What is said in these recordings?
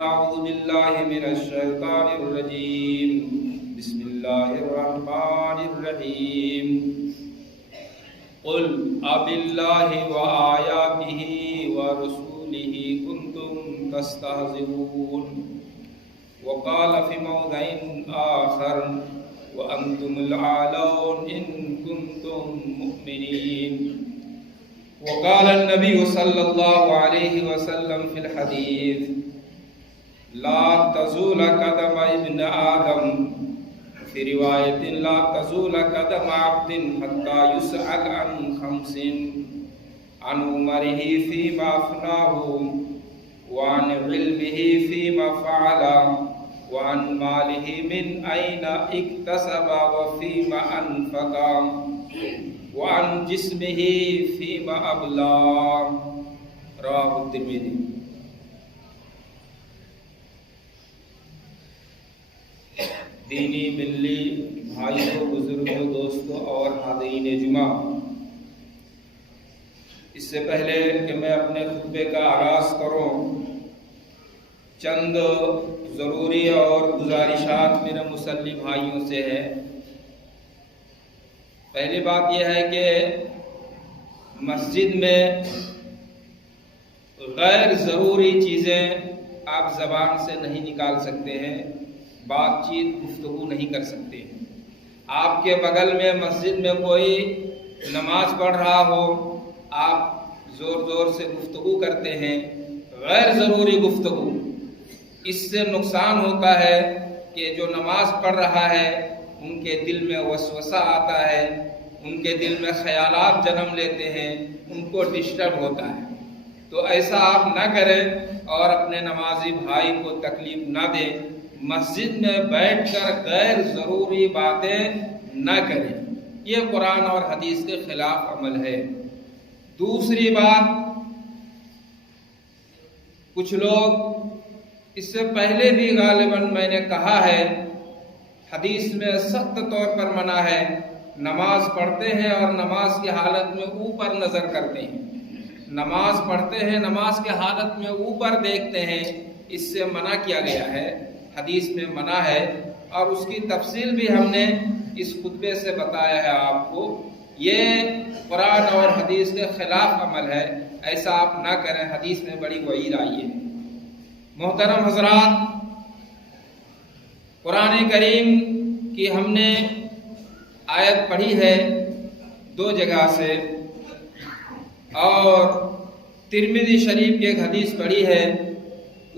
أعوذ بالله من الشيطان الرجيم. بسم الله الرحمن الرحيم. قل أبالله وآياته ورسوله كنتم تستهزئون. وقال في موضع آخر وأنتم الأعلون إن كنتم مؤمنين. وقال النبي صلى الله عليه وسلم في الحديث لا تزول قدم ابن آدم، في رواية لا تزول قدم عبد حتى يسأل عن خمس: عن عمره فيما أفناه، وعن علمه فيما فعل، وعن ماله من أين اكتسب وفيما أنفق، وعن جسمه فيما أبلى. رواه الترمذی. دینی ملی بھائیوں، بزرگوں، دوستوں اور حاضرین جمعہ، اس سے پہلے کہ میں اپنے خطبے کا آغاز کروں، چند ضروری اور گزارشات میرے مسلح بھائیوں سے ہے. پہلی بات یہ ہے کہ مسجد میں غیر ضروری چیزیں آپ زبان سے نہیں نکال سکتے ہیں، بات چیت گفتگو نہیں کر سکتے ہیں. آپ کے بغل میں مسجد میں کوئی نماز پڑھ رہا ہو، آپ زور زور سے گفتگو کرتے ہیں، غیر ضروری گفتگو. اس سے نقصان ہوتا ہے کہ جو نماز پڑھ رہا ہے ان کے دل میں وسوسہ آتا ہے، ان کے دل میں خیالات جنم لیتے ہیں، ان کو ڈسٹرب ہوتا ہے. تو ایسا آپ نہ کریں اور اپنے نمازی بھائی کو تکلیف نہ دیں. مسجد میں بیٹھ کر غیر ضروری باتیں نہ کریں، یہ قرآن اور حدیث کے خلاف عمل ہے. دوسری بات، کچھ لوگ اس سے پہلے بھی غالباً میں نے کہا ہے، حدیث میں سخت طور پر منع ہے. نماز پڑھتے ہیں اور نماز کی حالت میں اوپر نظر کرتے ہیں، نماز پڑھتے ہیں، نماز کی حالت میں اوپر دیکھتے ہیں. اس سے منع کیا گیا ہے، حدیث میں منع ہے، اور اس کی تفصیل بھی ہم نے اس خطبے سے بتایا ہے آپ کو. یہ قرآن اور حدیث کے خلاف عمل ہے، ایسا آپ نہ کریں. حدیث میں بڑی وعید آئی ہے. محترم حضرات، قرآن کریم کی ہم نے آیت پڑھی ہے 2 جگہ سے، اور ترمذی شریف کی ایک حدیث پڑھی ہے.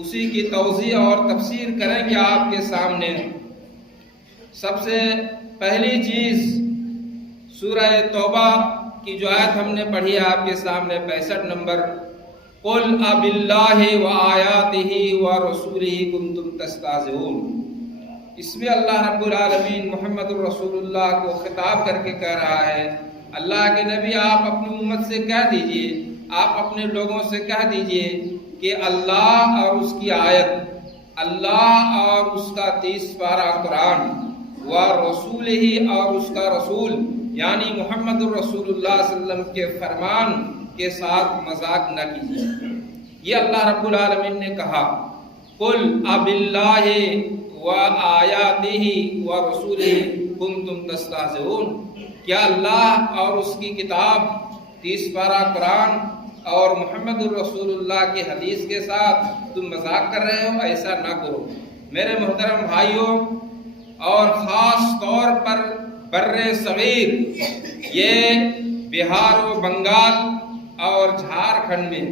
اسی کی توضیح اور تفسیر کریں گے آپ کے سامنے. سب سے پہلی چیز، سورہ توبہ کی جو آیت ہم نے پڑھی ہے آپ کے سامنے 65 نمبر، قُلْ أَبِاللَّهِ وَآيَاتِهِ وَرَسُولِهِ كُنْتُمْ تَسْتَهْزِئُونَ. اس میں اللہ رب العالمین محمد الرسول اللہ کو خطاب کر کے کہہ رہا ہے، اللہ کے نبی آپ اپنی امت سے کہہ دیجئے، آپ اپنے لوگوں سے کہہ دیجئے کہ اللہ اور اس کی آیت، اللہ اور اس کا 30 پارہ قرآن، ورسول ہی اور اس کا رسول یعنی محمد الرسول اللہ صلی اللہ علیہ وسلم کے فرمان کے ساتھ مذاق نہ کیجیے. یہ اللہ رب العالمین نے کہا، قُلْ أَبِاللَّهِ وَآيَاتِهِ وَرَسُولِهِ كُنْتُمْ تَسْتَهْزِئُونَ. کیا اللہ اور اس کی کتاب 30 پارہ قرآن اور محمد الرسول اللہ کی حدیث کے ساتھ تم مذاق کر رہے ہو؟ ایسا نہ کرو. میرے محترم بھائیوں، اور خاص طور پر بر صغیر، یہ بہار و بنگال اور جھارکھنڈ میں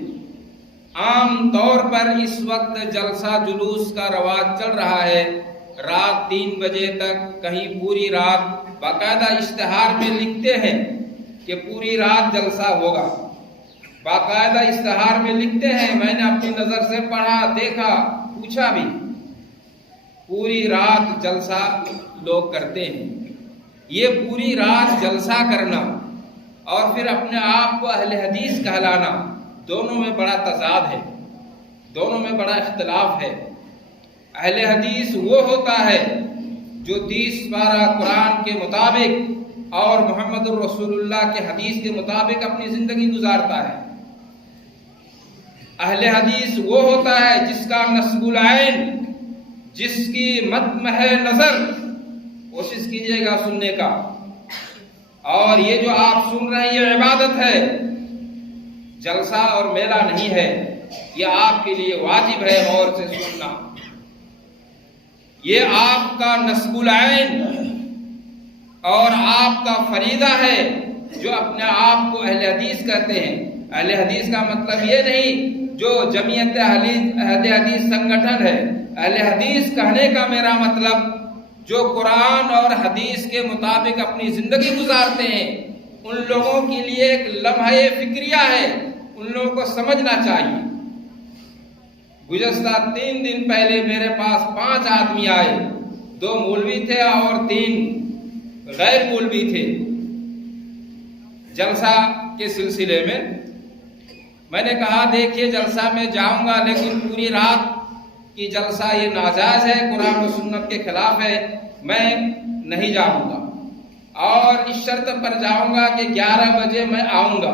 عام طور پر اس وقت جلسہ جلوس کا رواج چل رہا ہے. رات 3 بجے تک، کہیں پوری رات، باقاعدہ اشتہار میں لکھتے ہیں کہ پوری رات جلسہ ہوگا، باقاعدہ اشتہار میں لکھتے ہیں. میں نے اپنی نظر سے پڑھا، دیکھا، پوچھا بھی، پوری رات جلسہ لوگ کرتے ہیں. یہ پوری رات جلسہ کرنا اور پھر اپنے آپ کو اہل حدیث کہلانا، دونوں میں بڑا تضاد ہے، دونوں میں بڑا اختلاف ہے. اہل حدیث وہ ہوتا ہے جو 30 پارہ قرآن کے مطابق اور محمد الرسول اللہ کے حدیث کے مطابق اپنی زندگی گزارتا ہے. اہل حدیث وہ ہوتا ہے جس کا نصب العین، جس کی مطمح نظر، کوشش کیجئے گا سننے کا، اور یہ جو آپ سن رہے ہیں یہ عبادت ہے، جلسہ اور میلہ نہیں ہے، یہ آپ کے لیے واجب ہے غور سے سننا۔ یہ آپ کا نصب العین اور آپ کا فریضہ ہے جو اپنے آپ کو اہل حدیث کہتے ہیں۔ اہل حدیث کا مطلب یہ نہیں جو جمعیت اہل حدیث سنگٹھن ہے، اہل حدیث کہنے کا میرا مطلب جو قرآن اور حدیث کے مطابق اپنی زندگی گزارتے ہیں، ان لوگوں کے لیے ایک لمحہ فکریہ ہے، ان لوگوں کو سمجھنا چاہیے۔ گزشتہ 3 دن پہلے میرے پاس 5 آدمی آئے، 2 مولوی تھے اور 3 غیر مولوی تھے، جلسہ کے سلسلے میں۔ میں نے کہا دیکھیے جلسہ میں جاؤں گا لیکن پوری رات کی جلسہ یہ ناجائز ہے، قرآن و سنت کے خلاف ہے، میں نہیں جاؤں گا، اور اس شرط پر جاؤں گا کہ 11 بجے میں آؤں گا،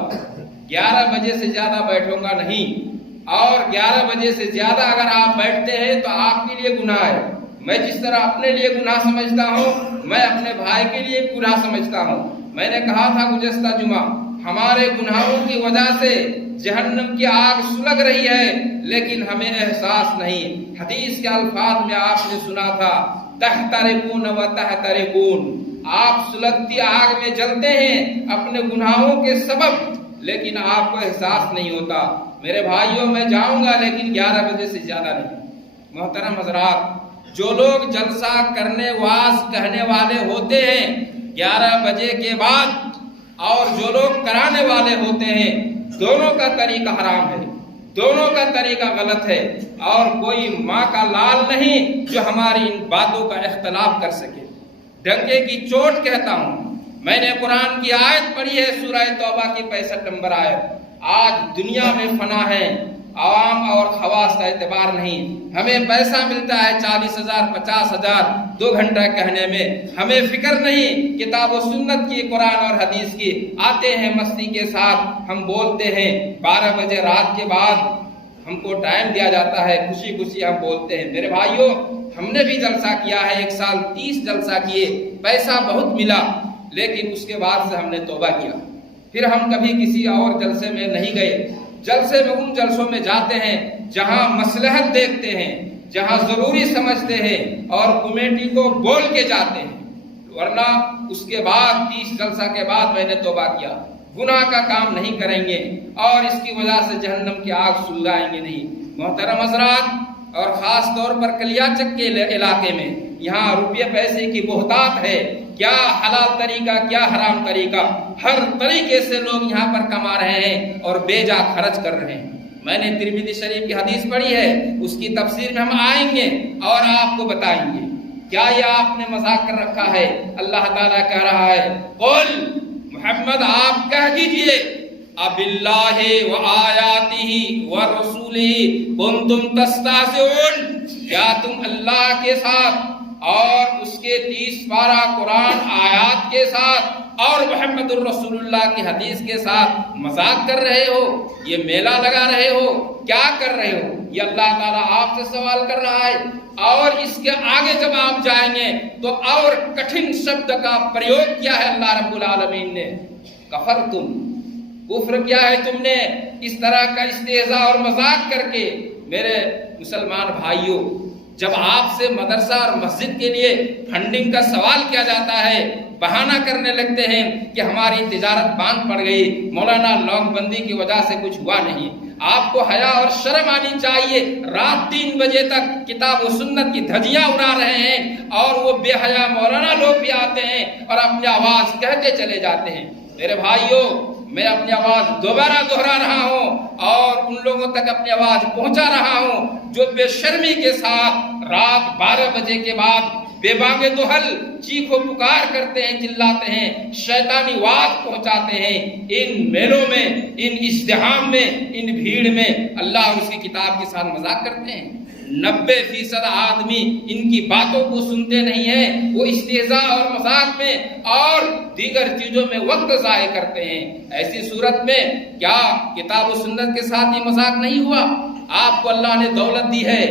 11 بجے سے زیادہ بیٹھوں گا نہیں، اور 11 بجے سے زیادہ اگر آپ بیٹھتے ہیں تو آپ کے لیے گناہ ہے۔ میں جس طرح اپنے لیے گناہ سمجھتا ہوں میں اپنے بھائی کے لیے گناہ سمجھتا ہوں۔ میں نے کہا تھا گزشتہ جمعہ ہمارے گناہوں کی وجہ سے جہنم کی آگ سلگ رہی ہے لیکن ہمیں احساس نہیں۔ حدیث کے الفاظ میں آپ نے سنا تھا تحترقون و تحترقون، آپ سلگتی آگ میں جلتے ہیں اپنے گناہوں کے سبب، لیکن آپ کو احساس نہیں ہوتا۔ میرے بھائیوں میں جاؤں گا لیکن 11 بجے سے زیادہ نہیں۔ محترم حضرات، جو لوگ جلسہ کرنے واز کہنے والے ہوتے ہیں 11 بجے کے بعد، اور جو لوگ کرانے والے ہوتے ہیں، دونوں کا طریقہ حرام ہے، دونوں کا طریقہ غلط ہے، اور کوئی ماں کا لال نہیں جو ہماری ان باتوں کا اختلاف کر سکے۔ ڈنکے کی چوٹ کہتا ہوں، میں نے قرآن کی آیت پڑھی ہے سورہ توبہ کی 65 نمبر آیت۔ آج دنیا میں فنا ہے، عوام اور خواص کا اعتبار نہیں، ہمیں پیسہ ملتا ہے 40,000 50,000 2 گھنٹہ کہنے میں، ہمیں فکر نہیں کتاب و سنت کی، قرآن اور حدیث کی۔ آتے ہیں مستی کے ساتھ، ہم بولتے ہیں 12 بجے رات کے بعد ہم کو ٹائم دیا جاتا ہے، خوشی خوشی ہم بولتے ہیں۔ میرے بھائیوں، ہم نے بھی جلسہ کیا ہے، 1 سال 30 جلسہ کیے، پیسہ بہت ملا، لیکن اس کے بعد سے ہم نے توبہ کیا، پھر ہم کبھی کسی اور جلسے میں نہیں گئے۔ جلسے میں ان جلسوں میں جاتے ہیں جہاں مصلحت دیکھتے ہیں، جہاں ضروری سمجھتے ہیں، اور کمیٹی کو بول کے جاتے ہیں، ورنہ اس کے بعد 30 جلسہ کے بعد میں نے توبہ کیا، گناہ کا کام نہیں کریں گے، اور اس کی وجہ سے جہنم کی آگ سلگائیں گے نہیں۔ محترم حضرات، اور خاص طور پر کلیاچک کے علاقے میں یہاں روپے پیسے کی بہتات ہے، کیا حلال طریقہ کیا حرام طریقہ، ہر طریقے سے لوگ یہاں پر کما رہے ہیں اور بے جا خرچ کر رہے ہیں۔ میں نے ترمذی شریف کی حدیث پڑھی ہے، اس کی تفسیر میں ہم آئیں گے اور آپ کو بتائیں گے۔ کیا یہ آپ نے مذاق کر رکھا ہے؟ اللہ تعالیٰ کہہ رہا ہے قل، محمد آپ کہہ دیجئے اب اللہ و آیاتہ و رسولہ کنتم تستہزئون، کیا تم اللہ کے ساتھ اور اس کے 30 پارہ قرآن آیات کے ساتھ اور محمد الرسول اللہ کی حدیث کے ساتھ مذاق کر رہے ہو؟ یہ میلہ لگا رہے ہو؟ کیا کر رہے ہو؟ یہ اللہ تعالیٰ آپ سے سوال کر رہا ہے۔ اور اس کے آگے جب آپ جائیں گے تو اور کٹھن شبد کا پریوگ کیا ہے اللہ رب العالمین نے، کفرتم، کفر کیا ہے تم نے، اس طرح کا استہزاء اور مذاق کر کے۔ میرے مسلمان بھائیوں، جب آپ سے مدرسہ اور مسجد کے لیے فنڈنگ کا سوال کیا جاتا ہے، بہانہ کرنے لگتے ہیں کہ ہماری تجارت باندھ پڑ گئی، مولانا لاک بندی کی وجہ سے کچھ ہوا نہیں۔ آپ کو حیا اور شرم آنی چاہیے، رات 3 بجے تک کتاب و سنت کی دھجیاں اڑا رہے ہیں، اور وہ بے حیا مولانا لوگ بھی آتے ہیں اور اپنی آواز کہتے چلے جاتے ہیں۔ میرے بھائیوں، میں اپنی آواز دوبارہ دہرا رہا ہوں اور ان لوگوں تک اپنی آواز پہنچا رہا ہوں جو بے شرمی کے ساتھ رات 12 بجے کے بعد بے بانگ دہل چیخ و پکار کرتے ہیں، چلاتے ہیں، شیطانی وعد پہنچاتے ہیں۔ ان میلوں میں، ان ازدحام میں، ان بھیڑ میں اللہ اور اس کی کتاب کے ساتھ مذاق کرتے ہیں۔ 90% آدمی ان کی باتوں کو سنتے نہیں ہیں، وہ استہزاء اور مذاق میں اور دیگر چیزوں میں وقت ضائع کرتے ہیں۔ ایسی صورت میں کیا کتاب و سنت کے ساتھ یہ مذاق نہیں ہوا؟ آپ کو اللہ نے دولت دی ہے،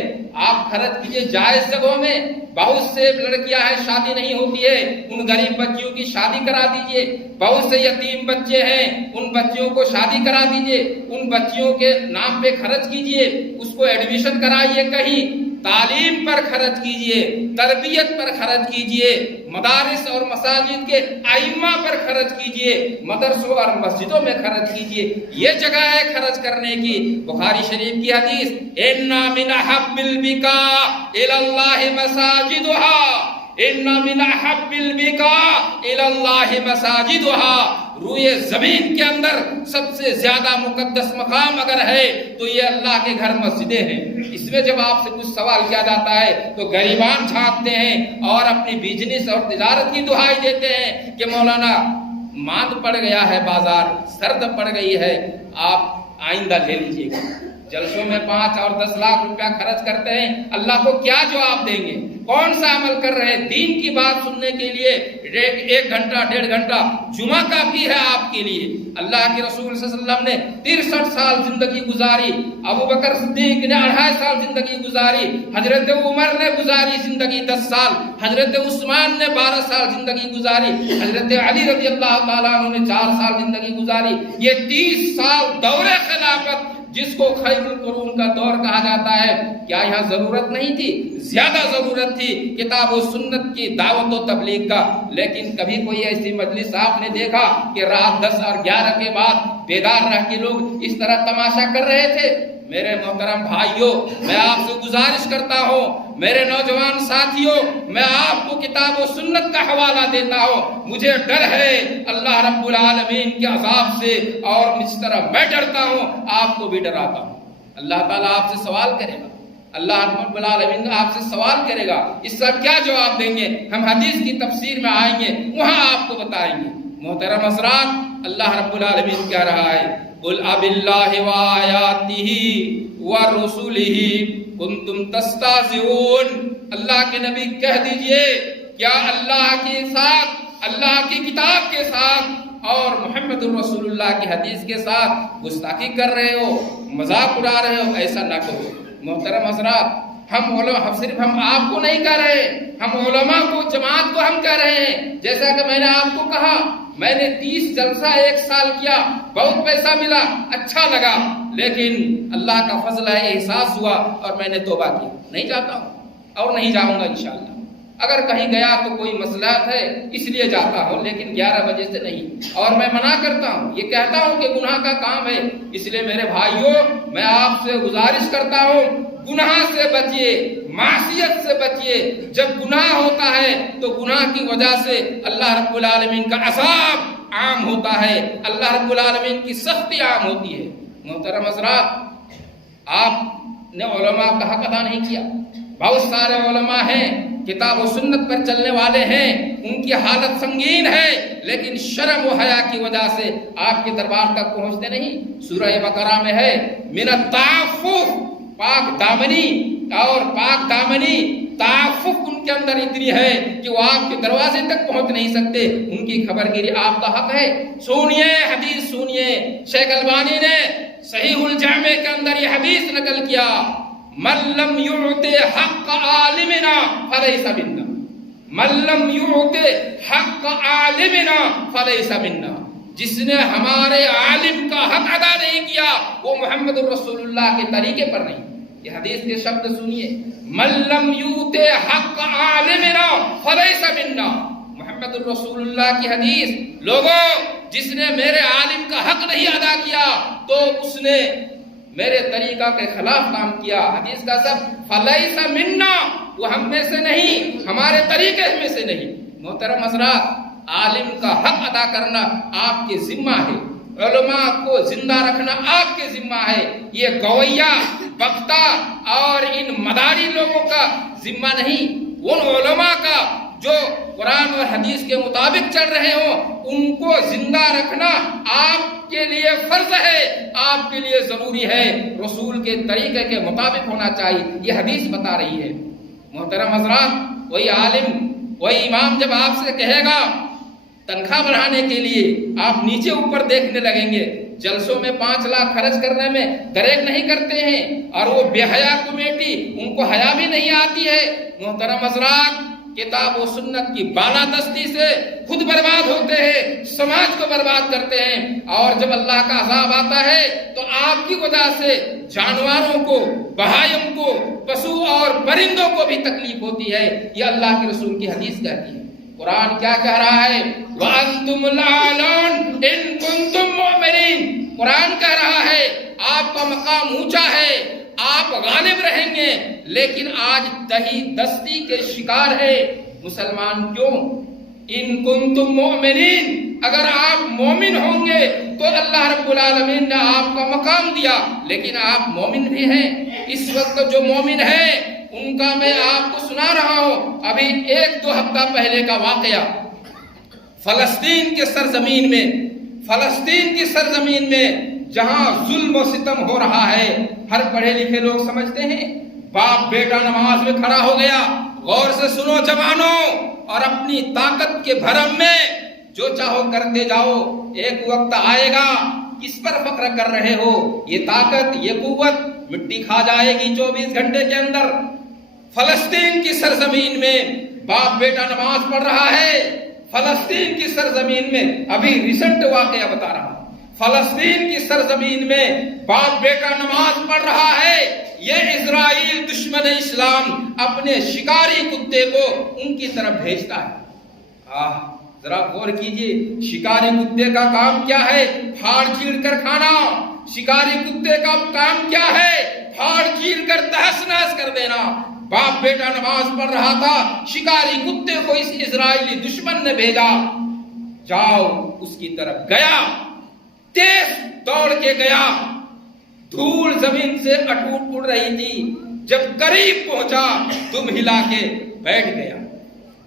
آپ خرچ کیجیے جائز جگہوں میں۔ بہت سے لڑکیاں ہیں شادی نہیں ہوتی ہے، ان غریب بچیوں کی شادی کرا دیجیے۔ بہت سے یتیم بچے ہیں، ان بچیوں کو شادی کرا دیجیے، ان بچیوں کے نام پہ خرچ کیجیے، اس کو ایڈمیشن کرائیے، کہیں تعلیم پر خرچ کیجیے، تربیت پر خرچ کیجیے، مدارس اور مساجد کے ائمہ پر خرچ کیجیے، مدرسوں اور مسجدوں میں خرچ کیجیے۔ یہ جگہ ہے خرچ کرنے کی۔ بخاری شریف کی حدیث، اِنَّ مِنْ أَحَبِّ الْبِقَاعِ إِلَى اللَّهِ مَسَاجِدُهَا، اِنَّ مِنْ أَحَبِّ الْبِقَاعِ إِلَى اللَّهِ مَسَاجِدُهَا۔ روئے زمین کے اندر سب سے زیادہ مقدس مقام اگر ہے تو یہ اللہ کے گھر مسجدیں ہیں۔ اس میں جب آپ سے کچھ سوال کیا جاتا ہے تو غریبان جھانکتے ہیں اور اپنی بزنس اور تجارت کی دہائی دیتے ہیں کہ مولانا ماند پڑ گیا ہے، بازار سرد پڑ گئی ہے، آپ آئندہ لے لیجیے گا۔ جلسوں میں 5 اور 10 لاکھ روپیہ خرچ کرتے ہیں، اللہ کو کیا جواب دیں گے؟ کون سا عمل کر رہے ہیں؟ دین کی بات سننے کے لیے 1 گھنٹہ 1.5 گھنٹہ جمعہ کافی ہے آپ کے لیے۔ اللہ کے رسول صلی اللہ علیہ وسلم نے 63 سال زندگی گزاری، ابو بکر صدیق نے 2.5 سال زندگی گزاری، حضرت عمر نے گزاری زندگی 10 سال، حضرت عثمان نے 12 سال زندگی گزاری، حضرت علی رضی اللہ تعالیٰ عنہ نے 4 سال زندگی گزاری۔ یہ 30 سال دور خلافت جس کو خیر القرون کا دور کہا جاتا ہے، کیا یہاں ضرورت نہیں تھی؟ زیادہ ضرورت تھی کتاب و سنت کی دعوت و تبلیغ کا۔ لیکن کبھی کوئی ایسی مجلس آپ نے دیکھا کہ رات 10 اور 11 کے بعد بیدار رہ کے لوگ اس طرح تماشا کر رہے تھے؟ میرے محترم بھائیوں، میں آپ سے گزارش کرتا ہوں، میرے نوجوان ساتھیوں، میں آپ کو کتاب و سنت کا حوالہ دیتا ہوں۔ مجھے ڈر ہے اللہ رب العالمین کے عذاب سے، اور جس طرح میں ڈرتا ہوں آپ کو بھی ڈراتا ہوں۔ اللہ تعالیٰ آپ سے سوال کرے گا، اللہ رب العالمین آپ سے سوال کرے گا، اس کا کیا جواب دیں گے؟ ہم حدیث کی تفسیر میں آئیں گے، وہاں آپ کو بتائیں گے۔ محترم حضرات، اللہ رب العالمین کہہ رہا ہے، قُلْ أَبِاللَّهِ وَآيَاتِهِ وَرُسُلِهِ كُنْتُمْ تَسْتَهْزِئُونَ۔ اللہ کے نبی کہہ دیجئے، کیا اللہ کے ساتھ، اللہ کی کتاب کے ساتھ اور محمد الرسول اللہ کی حدیث کے ساتھ گستاخی کر رہے ہو، مذاق اڑا رہے ہو؟ ایسا نہ کرو۔ محترم حضرات، صرف ہم آپ کو نہیں کہہ رہے، ہم علماء کو، جماعت کو ہم کہہ رہے ہیں۔ جیسا کہ میں نے آپ کو کہا، میں نے 30 جلسہ 1 سال کیا، بہت پیسہ ملا، اچھا لگا، لیکن اللہ کا فضل ہے، احساس ہوا اور میں نے توبہ کی۔ نہیں جاتا ہوں اور نہیں جاؤں گا انشاءاللہ۔ اگر کہیں گیا تو کوئی مصلحت ہے اس لیے جاتا ہوں، لیکن 11 بجے سے نہیں۔ اور میں منع کرتا ہوں، یہ کہتا ہوں کہ گناہ کا کام ہے۔ اس لیے میرے بھائیوں، میں آپ سے گزارش کرتا ہوں، گناہ سے بچیے، معصیت سے بچیے۔ جب گناہ ہوتا ہے تو گناہ کی وجہ سے اللہ رب العالمین کا عذاب عام ہوتا ہے، اللہ رب العالمین کی سختی عام ہوتی ہے۔ محترم حضرات، آپ نے علماء کا حق ادا نہیں کیا۔ بہت سارے علماء ہیں، کتاب و سنت پر چلنے والے ہیں، ان کی حالت سنگین ہے، لیکن شرم و حیا کی وجہ سے آپ کے دربار تک پہنچتے نہیں۔ سورہ بقرہ میں ہے، من التعفف، پاک دامنی، اور پاک دامنی تعفف ان کے اندر اتنی ہے کہ وہ آپ کے دروازے تک پہنچ نہیں سکتے۔ ان کی خبر گیری آپ کا حق ہے۔ سنیے حدیث، سنیے، شیخ البانی نے صحیح الجامع کے اندر یہ حدیث نقل کیا، من لم یعط حق عالمنا فلیس منا، من لم یعط حق عالمنا فلیس منا۔ جس نے ہمارے عالم کا حق ادا نہیں کیا وہ محمد الرسول اللہ کے طریقے پر نہیں۔ یہ حدیث کے شبد سنیے، من لم یعط حق عالمنا فلیس منا، محمد الرسول اللہ کی حدیث۔ لوگوں، جس نے میرے عالم کا حق نہیں ادا کیا تو اس نے میرے طریقہ کے خلاف کام کیا۔ حدیث کا سب فلیس منا، وہ ہم میں سے نہیں، ہمارے طریقے میں سے نہیں۔ محترم حضرات، عالم کا حق ادا کرنا آپ کے ذمہ ہے، علماء کو زندہ رکھنا آپ کے ذمہ ہے۔ یہ گویا بختہ اور ان مداری لوگوں کا ذمہ نہیں، ان علماء کا جو قرآن اور حدیث کے مطابق چل رہے ہوں، ان کو زندہ رکھنا آپ آپ کے لیے فرض ہے، آپ کے لیے ضروری ہے، رسول کے طریقے کے مطابق ہونا چاہیے، یہ حدیث بتا رہی ہے۔ محترم حضرات، کوئی عالم، کوئی امام جب آپ سے کہے گا تنخواہ بڑھانے کے لیے، آپ نیچے اوپر دیکھنے لگیں گے، جلسوں میں 5 لاکھ خرچ کرنے میں دریغ نہیں کرتے ہیں، اور وہ بے حیا کمیٹی، ان کو حیا بھی نہیں آتی ہے۔ محترم حضرات، کتاب و سنت کی بالادستی سے خود برباد ہوتے ہیں، سماج کو برباد کرتے ہیں، اور جب اللہ کا عذاب آتا ہے تو آپ کی وجہ سے جانوروں کو، بہائم کو، پشو اور پرندوں کو بھی تکلیف ہوتی ہے۔ یہ اللہ کے رسول کی حدیث کہتی ہے۔ قرآن کیا کہہ رہا ہے؟ وَأَنْتُمُ الْأَعْلَوْنَ إِن كُنتُم مُؤْمِنِينَ۔ قرآن کہہ رہا ہے آپ کا مقام اونچا ہے، آپ غالب رہیں گے، لیکن آج دہی دستی کے شکار ہے مسلمان۔ کیوں؟ ان کنتم مؤمنین، اگر آپ مومن ہوں گے تو اللہ رب العالمین نے آپ کا مقام دیا، لیکن آپ مومن بھی ہیں۔ اس وقت جو مومن ہیں ان کا میں آپ کو سنا رہا ہوں ابھی 1-2 ہفتہ پہلے کا واقعہ۔ فلسطین کے سرزمین میں، فلسطین کی سرزمین میں جہاں ظلم و ستم ہو رہا ہے، ہر پڑھے لکھے لوگ سمجھتے ہیں، باپ بیٹا نماز میں کھڑا ہو گیا۔ غور سے سنو جوانوں، اور اپنی طاقت کے بھرم میں جو چاہو کرتے جاؤ، ایک وقت آئے گا کس پر فخر کر رہے ہو؟ یہ طاقت، یہ قوت مٹی کھا جائے گی 24 گھنٹے کے اندر۔ فلسطین کی سرزمین میں باپ بیٹا نماز پڑھ رہا ہے۔ فلسطین کی سرزمین میں ابھی ریسنٹ واقعہ بتا رہا ہوں، فلسطین کی سرزمین میں باپ بیٹا نماز پڑھ رہا ہے۔ یہ اسرائیل دشمن اسلام اپنے شکاری کتے کو ان کی طرف بھیجتا ہے۔ ذرا غور کیجئے، شکاری کتے کا کام کیا ہے؟ پھاڑ چیڑ کر کھانا۔ شکاری کتے کا کام کیا ہے؟ پھاڑ چیڑ کر تہس نہس کر دینا۔ باپ بیٹا نماز پڑھ رہا تھا، شکاری کتے کو اس اسرائیلی دشمن نے بھیجا، جاؤ اس کی طرف گیا، تیز دوڑ کے گیا، دھول زمین سے اٹوٹ اڑ رہی تھی، جب قریب پہنچا دم ہلا کے بیٹھ گیا،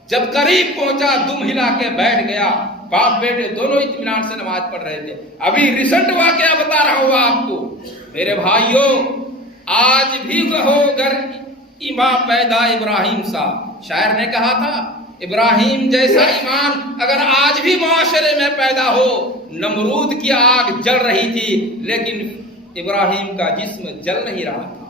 جب قریب پہنچا دم ہلا کے بیٹھ گیا۔ باپ بیٹے دونوں اطمینان سے نماز پڑھ رہے تھے۔ ابھی ریسنٹ واقعہ بتا رہا ہوں آپ کو۔ میرے بھائیوں، آج بھی کہو گر ایمان پیدا ابراہیم سا، شاعر نے کہا تھا ابراہیم جیسا ایمان اگر آج بھی معاشرے میں پیدا ہو۔ نمرود کی آگ جل رہی تھی لیکن ابراہیم کا جسم جل نہیں رہا تھا۔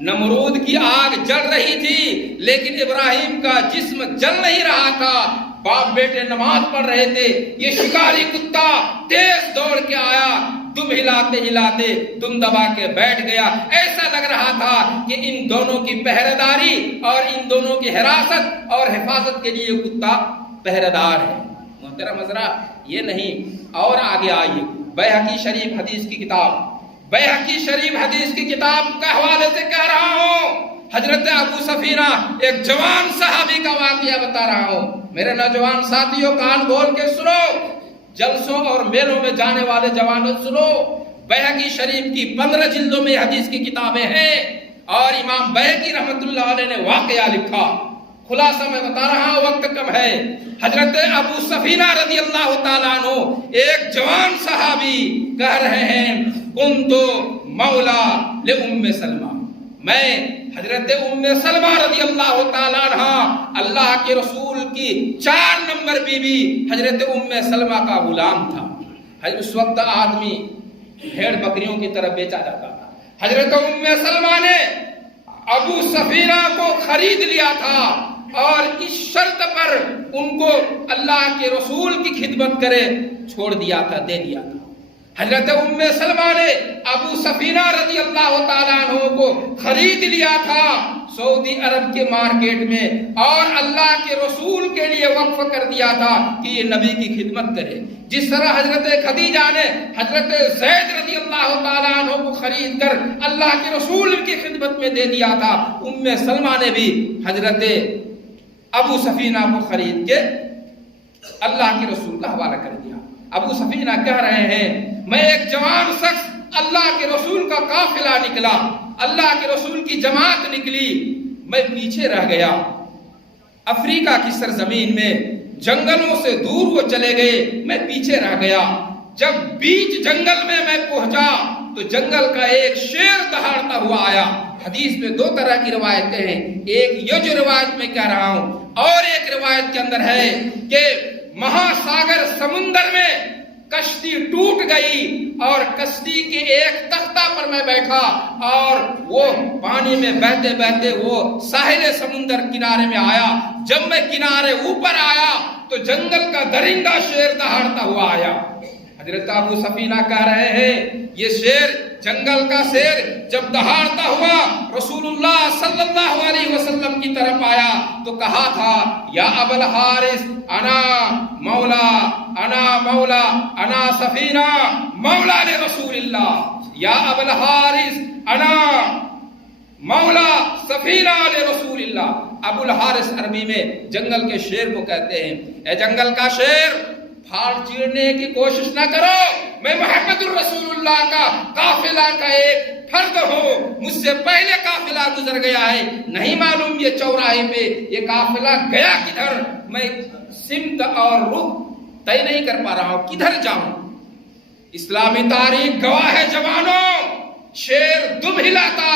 نمرود کی آگ جل رہی تھی لیکن ابراہیم کا جسم جل نہیں رہا تھا۔ باپ بیٹے نماز پڑھ رہے تھے، یہ شکاری کتا تیز دوڑ کے آیا، دم ہلاتے ہلاتے دم دبا کے بیٹھ گیا۔ ایسا لگ رہا تھا کہ ان دونوں کی پہرےداری اور ان دونوں کی حراست اور حفاظت کے لیے کتا پہرےدار ہے۔ محترم حضرات، یہ نہیں، اور آگے آئیے، بیہقی شریف حدیث کی کتاب، بیہقی شریف حدیث کی کتاب کے حوالے سے کہہ رہا ہوں۔ حضرت ابو سفینہ ایک جوان صحابی کا واقعہ بتا رہا ہوں۔ میرے نوجوان ساتھیوں کان کھول کے سنو، جلسوں اور میلوں میں جانے والے جوانوں سنو۔ بیہقی شریف کی 15 جلدوں میں حدیث کی کتابیں ہیں، اور امام بیہقی رحمت اللہ علیہ نے واقعہ لکھا۔ خلاصہ میں بتا رہا ہوں، وقت کم ہے۔ حضرت ابو سفینہ رضی اللہ تعالیٰ عنہ ایک جوان صحابی کہہ رہے ہیں، کنتو مولا لأم سلمہ، میں حضرت ام سلمہ رضی اللہ تعالیٰ عنہ اللہ کے رسول کی 4 نمبر بیوی حضرت ام سلمہ کا غلام تھا۔ اس وقت آدمی بھیڑ بکریوں کی طرف بیچا جاتا تھا۔ حضرت ام سلمہ نے ابو سفینہ کو خرید لیا تھا اور اس شرط پر ان کو اللہ کے رسول کی خدمت کرے چھوڑ دیا تھا، دے دیا تھا۔ حضرت ام سلمہ نے ابو سفینہ رضی اللہ تعالیٰ عنہ کو خرید لیا تھا سعودی عرب کے مارکیٹ میں، اور اللہ کے رسول کے لیے وقف کر دیا تھا کہ یہ نبی کی خدمت کرے۔ جس طرح حضرت خدیجہ نے حضرت زید رضی اللہ تعالیٰ عنہ کو خرید کر اللہ کے رسول کی خدمت میں دے دیا تھا، ام سلمہ نے بھی حضرت ابو سفینہ کو خرید کے اللہ کے رسول کا حوالہ کر دیا۔ ابو سفینہ کہہ رہے ہیں، میں ایک جوان شخص، اللہ کے رسول کا قافلہ نکلا، اللہ کے رسول کی جماعت نکلی، میں پیچھے رہ گیا۔ افریقہ کی سرزمین میں جنگلوں سے دور وہ چلے گئے، میں پیچھے رہ گیا۔ جب بیچ جنگل میں پہنچا تو جنگل کا ایک شیر دہاڑتا ہوا آیا. حدیث میں دو طرح کی روایتیں ہیں. ایک یہ جو روایت میں کہہ رہا ہوں، اور ایک روایت کے اندر ہے کہ مہاساگر سمندر میں کشتی ٹوٹ گئی اور کشتی کے ایک تختہ پر میں بیٹھا اور وہ پانی میں بہتے بہتے وہ ساحل سمندر کنارے میں آیا. جب میں کنارے اوپر آیا تو جنگل کا درندہ شیر دہاڑتا ہوا آیا. حضرت ابو سفینہ کہہ رہے ہیں یہ شیر، جنگل کا شیر جب دہاڑتا ہوا رسول اللہ صلی اللہ علیہ وسلم کی طرف آیا تو کہا تھا یا ابا الحارث انا مولا انا سفینہ مولا لرسول اللہ. یا ابا الحارث انا مولا سفینہ لرسول اللہ. ابو الحارث عربی میں جنگل کے شیر کو کہتے ہیں. اے جنگل کا شیر، پھاڑ چیرنے کی کوشش نہ کرو، میں محمد الرسول اللہ کا قافلہ کا ایک فرد ہوں، مجھ سے پہلے قافلہ گزر گیا ہے، نہیں معلوم یہ چوراہے پہ یہ قافلہ گیا کدھر، میں سمت اور رخ طے نہیں کر پا رہا ہوں کدھر جاؤں. اسلامی تاریخ گواہ ہے جوانوں، شیر دم ہلاتا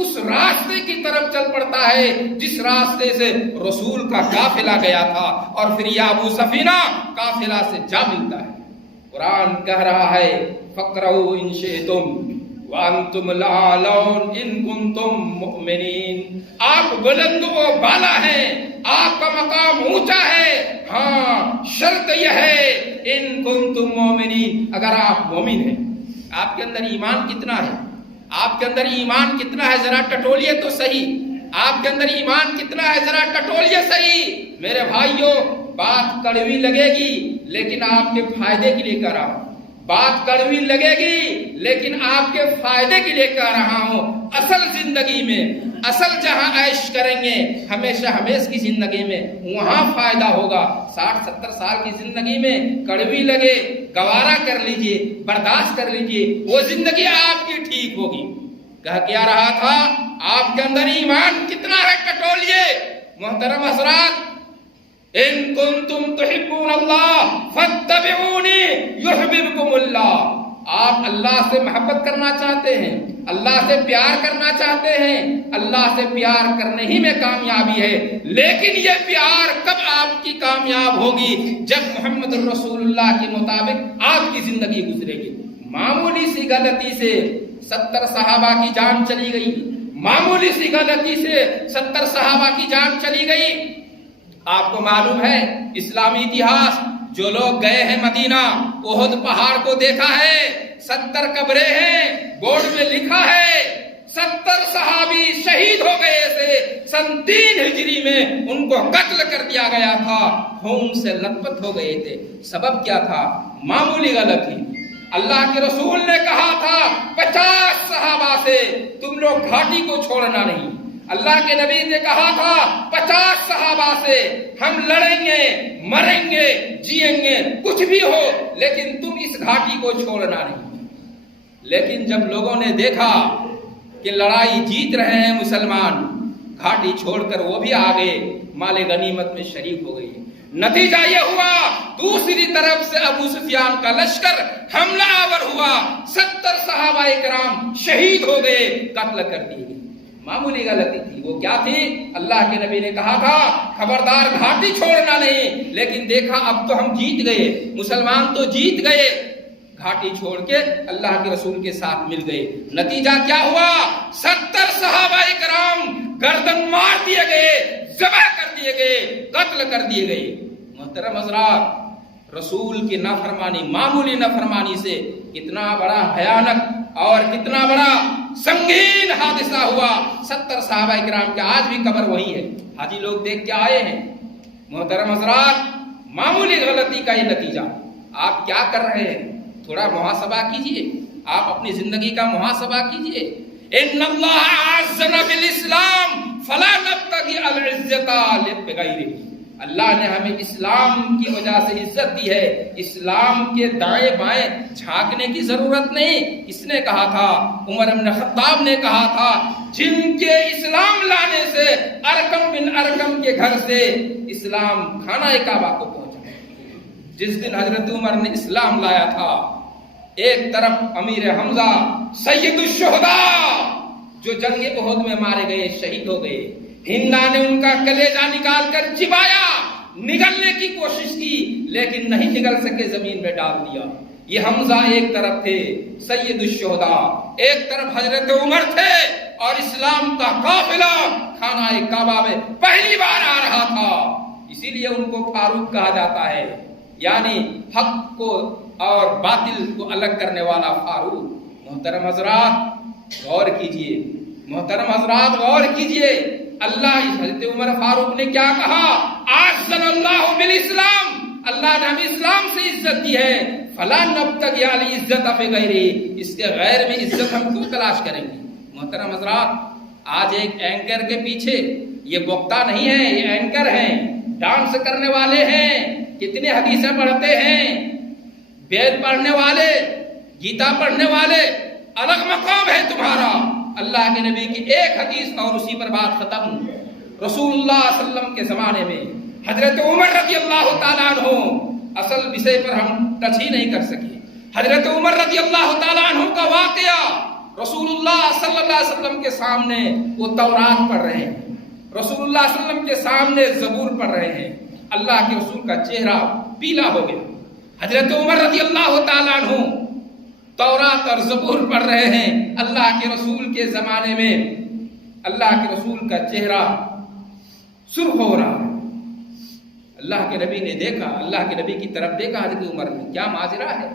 اس راستے کی طرف چل پڑتا ہے جس راستے سے رسول کا قافلہ گیا تھا، اور پھر یہ ابو سفینہ قافلہ سے جا ملتا ہے. قرآن کہہ رہا ہے فقرؤ ان شئتم وانتم الاعلون ان کنتم مؤمنین. آپ بلند و بالا ہیں، آپ کا مقام اونچا ہے، ہاں شرط یہ ہے ان کنتم مؤمنین، اگر آپ مومن ہیں. آپ کے اندر ایمان کتنا ہے؟ آپ کے اندر ایمان کتنا ہے؟ ذرا ٹٹولیے تو صحیح. آپ کے اندر ایمان کتنا ہے؟ ذرا ٹٹولیے صحیح. میرے بھائیوں، بات کڑوی لگے گی لیکن آپ کے فائدے کے لیے کہہ رہا ہوں. بات کڑوی لگے گی لیکن آپ کے فائدے کے لیے کہہ رہا ہوں. اصل زندگی میں، اصل جہاں عیش کریں گے ہمیشہ ہمیش کی زندگی میں وہاں فائدہ ہوگا. 60-70 سال کی زندگی میں کڑوی لگے گوارا کر لیجئے، برداشت کر لیجئے، وہ زندگی آپ کی ٹھیک ہوگی. کہہ کیا رہا تھا؟ آپ کے اندر ایمان کتنا ہے ٹٹولیے. محترم حضرات، ان کنتم تحبون اللہ فاتبعونی یحببکم اللہ. آپ اللہ سے محبت کرنا چاہتے ہیں، اللہ سے پیار کرنا چاہتے ہیں، اللہ سے پیار کرنے ہی میں کامیابی ہے. لیکن یہ پیار کب آپ کی کامیاب ہوگی؟ جب محمد الرسول اللہ کے مطابق آپ کی زندگی گزرے گی. معمولی سی غلطی سے 70 صحابہ کی جان چلی گئی. معمولی سی غلطی سے 70 صحابہ کی جان چلی گئی. آپ کو معلوم ہے اسلامی اتہاس، جو لوگ گئے ہیں مدینہ، احد پہاڑ کو دیکھا ہے، 70 قبریں ہیں، بورڈ میں لکھا ہے 70 صحابی شہید ہو گئے تھے. 3 ہجری میں ان کو قتل کر دیا گیا تھا، خون سے لت پت ہو گئے تھے. سبب کیا تھا؟ معمولی غلطی. اللہ کے رسول نے کہا تھا 50 صحابہ سے تم لوگ گھاٹی کو چھوڑنا نہیں. اللہ کے نبی نے کہا تھا 50 صحابہ سے ہم لڑیں گے، مریں گے، جیئیں گے، کچھ بھی ہو، لیکن تم اس گھاٹی کو چھوڑنا نہیں. لیکن جب لوگوں نے دیکھا کہ لڑائی جیت رہے ہیں مسلمان، گھاٹی چھوڑ کر وہ بھی آگے مال غنیمت میں شریک ہو گئی. نتیجہ یہ ہوا دوسری طرف سے ابو سفیان کا لشکر حملہ آور ہوا، 70 صحابہ کرام شہید ہو گئے، قتل کر دیے گئے. معمولی غلطی تھی. وہ کیا تھی؟ اللہ کے نبی نے کہا تھا خبردار گھاٹی چھوڑنا نہیں. لیکن دیکھا اب تو ہم جیت گئے، مسلمان تو جیت گئے، گھاٹی چھوڑ کے اللہ کے رسول کے ساتھ مل گئے. نتیجہ کیا ہوا؟ 70 صحابہ کرام گردن مار دیے گئے، ذبح کر دیے گئے، قتل کر دیے گئے. محترم حضرات، رسول کی نافرمانی، معمولی نافرمانی سے کتنا بڑا بھیانک اور کتنا بڑا سنگین حادثہ ہوا. 70 صحابہ کرام کے آج بھی قبر وہی ہے، حاجی لوگ دیکھ کے آئے ہیں. محترم حضرات، معمولی غلطی کا یہ نتیجہ. آپ کیا کر رہے ہیں؟ تھوڑا محاسبہ کیجئے، آپ اپنی زندگی کا محاسبہ کیجئے. ان اللہ اعزنا بالاسلام فلا نبتغي العزة بغیرہ. اللہ نے ہمیں اسلام کی وجہ سے عزت دی ہے. اسلام کے دائیں بائیں جھانکنے کی ضرورت نہیں. کس نے کہا تھا؟ عمر بن خطاب نے کہا تھا جن کے اسلام لانے سے ارقم بن ارقم کے گھر سے اسلام خانہ کعبہ کو پہنچا. جس دن حضرت عمر نے اسلام لایا تھا ایک طرف امیر حمزہ سید الشہداء جو جنگ احد میں مارے گئے، شہید ہو گئے، ہندا نے ان کا کلیجہ نکال کر چبایا، نگلنے کی کوشش کی لیکن نہیں نگل سکے، زمین میں ڈال دیا۔ یہ حمزہ ایک طرف تھے سید الشہداء، ایک طرف حضرت عمر تھے، اور اسلام کا قافلہ خانہ کعبہ میں پہلی بار آ رہا تھا، اسی لیے ان کو فاروق کہا جاتا ہے، یعنی حق کو اور باطل کو الگ کرنے والا فاروق۔ محترم حضرات غور کیجئے، محترم حضرات غور کیجئے، اللہ حضرت عمر فاروق نے کیا کہا؟ اعزنا اللہ بالاسلام، اللہ نے ہمیں اسلام سے عزت دی ہے، فلا نبتغی العزت بغیرہ، اس کے غیر میں عزت ہم کیوں تلاش کریں گے؟ محترم حضرات آج ایک اینکر کے پیچھے، یہ وقتا نہیں ہے، یہ اینکر ہیں، ڈانس کرنے والے ہیں، کتنے حدیثیں پڑھتے ہیں، وید پڑھنے والے، گیتا پڑھنے والے، الگ مقام ہے تمہارا۔ اللہ کے نبی کی ایک حدیث اور اسی پر بات ختم۔ رسول اللہ صلی اللہ علیہ وسلم کے زمانے میں حضرت عمر رضی اللہ تعالیٰ عنہ، اصل وشے پر ہم ٹچ ہی نہیں کر سکے، حضرت عمر رضی اللہ تعالیٰ عنہ کا واقعہ، رسول اللہ صلی اللہ علیہ وسلم کے سامنے وہ تورات پڑھ رہے ہیں، رسول اللہ صلی اللہ علیہ وسلم کے سامنے زبور پڑھ رہے ہیں، اللہ کے رسول کا چہرہ پیلا ہو گیا۔ حضرت عمر رضی اللہ تعالیٰ عنہ تورات اور زبور پڑھ رہے ہیں، اللہ کے رسول کے زمانے میں اللہ کے رسول کا چہرہ سرخ ہو رہا ہے۔ اللہ کے نبی نے دیکھا، اللہ کے نبی کی طرف دیکھا، حضرت عمر نے، کیا ماجرا ہے؟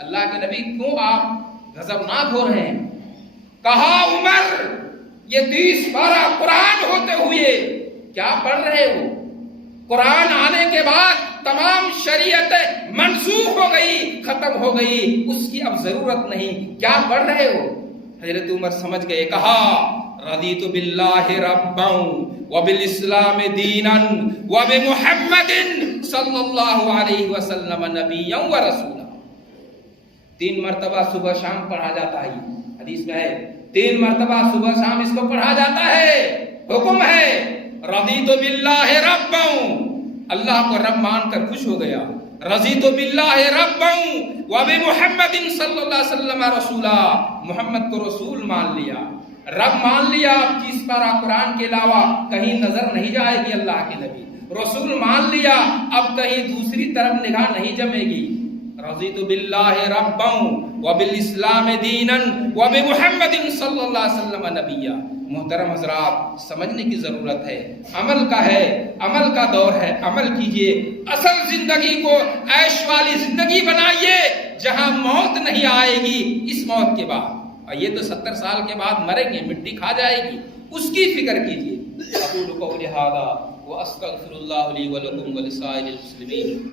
اللہ کے نبی کیوں آپ غضبناک ہو رہے ہیں؟ کہا عمر یہ 30 پارہ قرآن ہوتے ہوئے کیا پڑھ رہے ہو؟ قرآن آنے کے بعد تمام شریعت منسوخ ہو گئی، ختم ہو گئی، اس کی اب ضرورت نہیں، کیا پڑھ رہے ہو؟ حضرت عمر سمجھ گئے، کہا رضیت باللہ ربا وبالاسلام دینا وبمحمد صلی اللہ علیہ وسلم نبیا ورسولا۔ 3 مرتبہ صبح شام پڑھا جاتا ہے، حدیث میں ہے 3 مرتبہ صبح شام اس کو پڑھا جاتا ہے، حکم ہے رضیت باللہ ربا، اللہ کو رب مان کر خوش ہو گیا، رضیت باللہ ربا وبمحمد صلی اللہ علیہ وسلم رسولا، محمد کو رسول مان لیا، رب مان لیا، اب 30 پارہ قرآن کے علاوہ کہیں نظر نہیں جائے گی، اللہ کے نبی رسول مان لیا، اب کہیں دوسری طرف نگاہ نہیں جمے گی۔ رضیت باللہ ربا وبالاسلام دینا وبمحمد صلی اللہ علیہ وسلم نبیا۔ محترم حضرات سمجھنے کی ضرورت ہے، عمل کا ہے، عمل کا دور ہے، عمل کیجئے، اصل زندگی کو عیش والی زندگی بنائیے جہاں موت نہیں آئے گی اس موت کے بعد، اور یہ تو 70 سال کے بعد مریں گے، مٹی کھا جائے گی، اس کی فکر کیجئے۔ اقول قولی ھذا واستغفر اللہ لی ولکم ولسائر المسلمین۔